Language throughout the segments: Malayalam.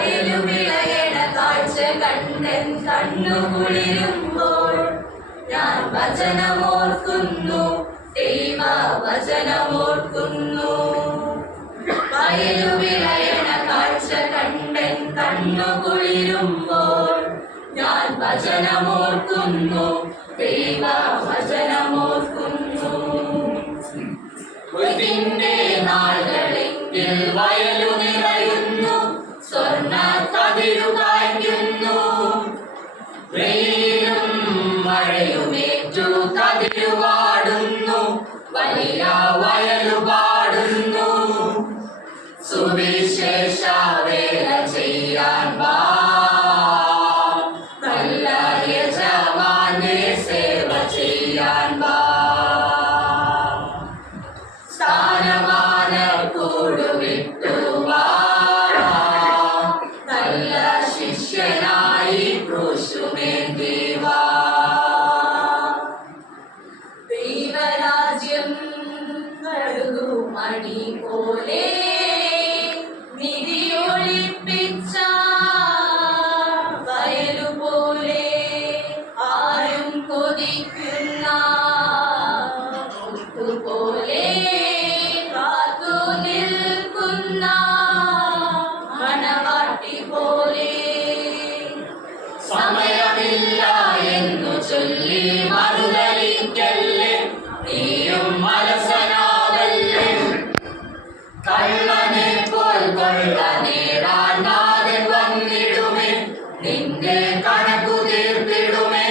വയലുവിളയണ കാഴ്ച കണ്ടൻ കണ്ണു കുളിരുമ്പോൾ ഞാൻ വചനമോർക്കുന്നു, ദൈവ വചനമോർക്കുന്നു. വയലുവിളയണ കാഴ്ച കണ്ടൻ കണ്ണു കുളിരുമ്പോൾ ഞാൻ വചനമോർക്കുന്നു, ദൈവ വചനമോർക്കുന്നു. കൊയ്ത്തിന്റെ നാളുകളെങ്കിൽ വയലു നിറയുന്നു, സ്വർണ്ണ കതിരു കായ്ക്കുന്നു. വെയിലും മഴയുമേറ്റു കതിരു പാടുന്നു, വലിയ വയലു പാടുന്നു. സുവിശേഷ വേല ചെയ്യാൻ വാ, നല്ല യജമാനെ സേവ ചെയ്യാൻ വാ. സ്ഥാനമാന കൂടുവിട്ടു വാ, നല്ല ശിഷ്യനായി ക്രൂശുമേന്തി വാ. ദൈവരാജ്യം കഴുകുമണി പോലെ നിധിയൊളിപ്പിച്ച വയലുപോലെ ആരും കൊതിക്കുന്ന പോലെ കാത്തു നിൽക്കുന്ന മണവാട്ടി പോലെ. സമയമില്ല എന്നു ചൊല്ലി മറുതലിക്കല്ലേ, നീയും മലസനാവല്ലേ. കള്ളനെ പോൽ കൊള്ള നേടാൻ നാഥൻ വന്നിടുമേ, നിന്റെ കണക്കു തീർത്തിടുമേ.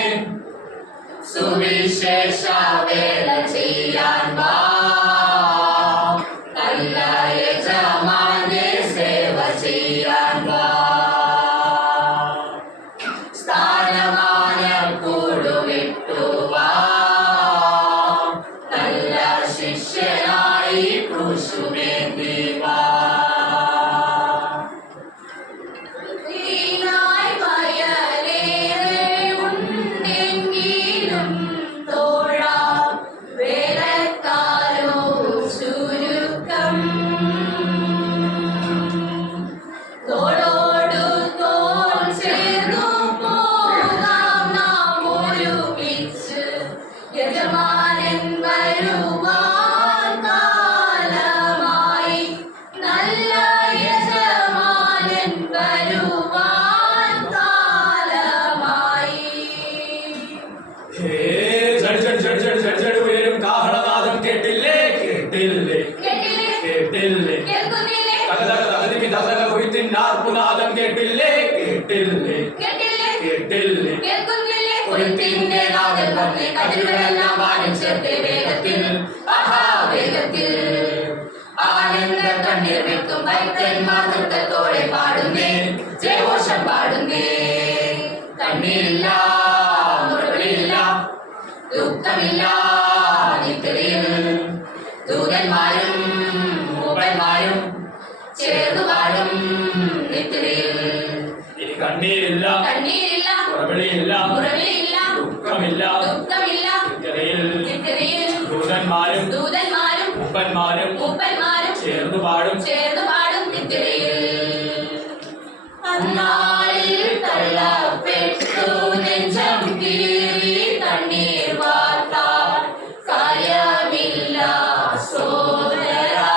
സുവിശേഷ വേല ചെയ്യാൻ വാ, നല്ല യജമാനെ സേവ ചെയ്യാൻ വാ. സ്ഥാനമാന കൂടുവിട്ടു വാ, നല്ല ശിഷ്യനായി ക്രൂശുമേന്തി വാ. യജമാനൻ വരുവാൻ കാലമായി, നല്ല യജമാനൻ വരുവാൻ കാലമായി. ഉയരും കാഹളനാദം കേട്ടില്ലേ, കേട്ടില്ലേ, കേട്ടില്ലേ. കൊയ്ത്തിനാർപ്പുനാദം കേട്ടില്ലേ, കേട്ടില്ലേ, കേട്ടില്ലേ. കൊയ്ത്തിന്റെ നാദം വന്ന് കതിരുകളെല്ലാം വാനം ചേർത്ത് വേഗത്തിൽ, മഹാവേഗത്തിൽ. ആനന്ദ കണ്ണീർ വെക്കും ഭക്തന്മാർ നൃത്തത്തോടെ പാടുന്നേ, ജയഘോഷം പാടുന്നേ. കണ്ണീരില്ല, മുറിവിളില്ല, ദുഃഖമില്ല നിത്യതയിൽ. ദൂതന്മാരും മൂപ്പന്മാരും ചേർന്നു പാടും നിത്യതയിൽ. ഇനി കണ്ണീരില്ല, കണ്ണീരില്ല, മുറിവിളിയില്ല, മുറിവിളിയില്ല, ദുഃഖമില്ല, ദുഃഖമില്ല നിത്യതയിൽ. ദൂതന്മാരും മൂപ്പന്മാരും ചേർന്നു പാടും നിത്യതയിൽ. അന്നാളിൽ തള്ളപ്പെട്ടു നെഞ്ചം കീറി കണ്ണീർ വാർത്താൽ കാര്യമില്ല സോദരാ.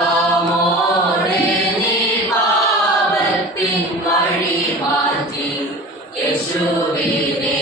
അനുതാപമോടെ നീ പാപത്തിൻ വഴി മാറ്റി യേശുവിനെ